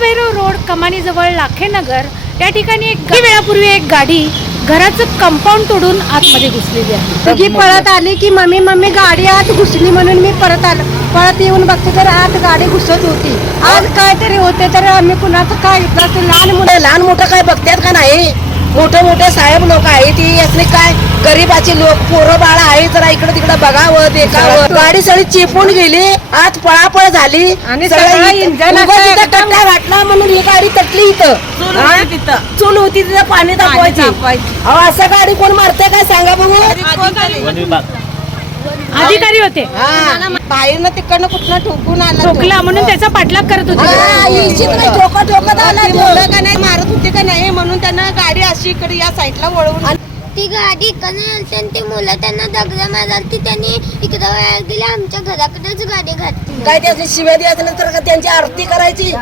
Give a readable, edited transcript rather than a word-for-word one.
Kalbhairav road कमानीजवळ Lakhe Nagar या ठिकाणी काही वेळापूर्वी एक गाडी घराचं कंपाऊंड तोडून आतमध्ये घुसलेली आहे. ती पळत आली की मम्मी गाडी आत घुसली म्हणून मी पळत येऊन बघते तर आत गाडी घुसत होती. आज काहीतरी होते तर आम्ही कुणाचं काय लहान मोठं काय बघतात का नाही. मोठे साहेब लोक आहे ती असले काय गरीबाची लोक पोरं बाळ आहे जरा इकडे तिकडे बघावं देखावं. गाडी सगळी चिपून गेली आत पळापळ झाली आणि कट्टा घातला म्हणून ही गाडी तटली इथं चूल होती तिथं पाणी तापवायची. असं गाडी कोण मारते काय सांगा बघू. अधिकारी होते बाहेरनं तिकडनं कुठनं ठोकून आला ठोकला म्हणून त्याचा पाठलाग करत होते. ठोकत आला का नाही मारत होते का नाही म्हणून त्यांना गाडी अशी इकडे या साईडला वळवून ती गाडी इकडे आलती आणि ती मुलं त्यांना दगड माराल ती त्यांनी इकडे वळायला गेली आमच्या घराकडेच गाडी घातली. काय त्याची शिव्या द्यायचं नंतर त्यांची आरती करायची.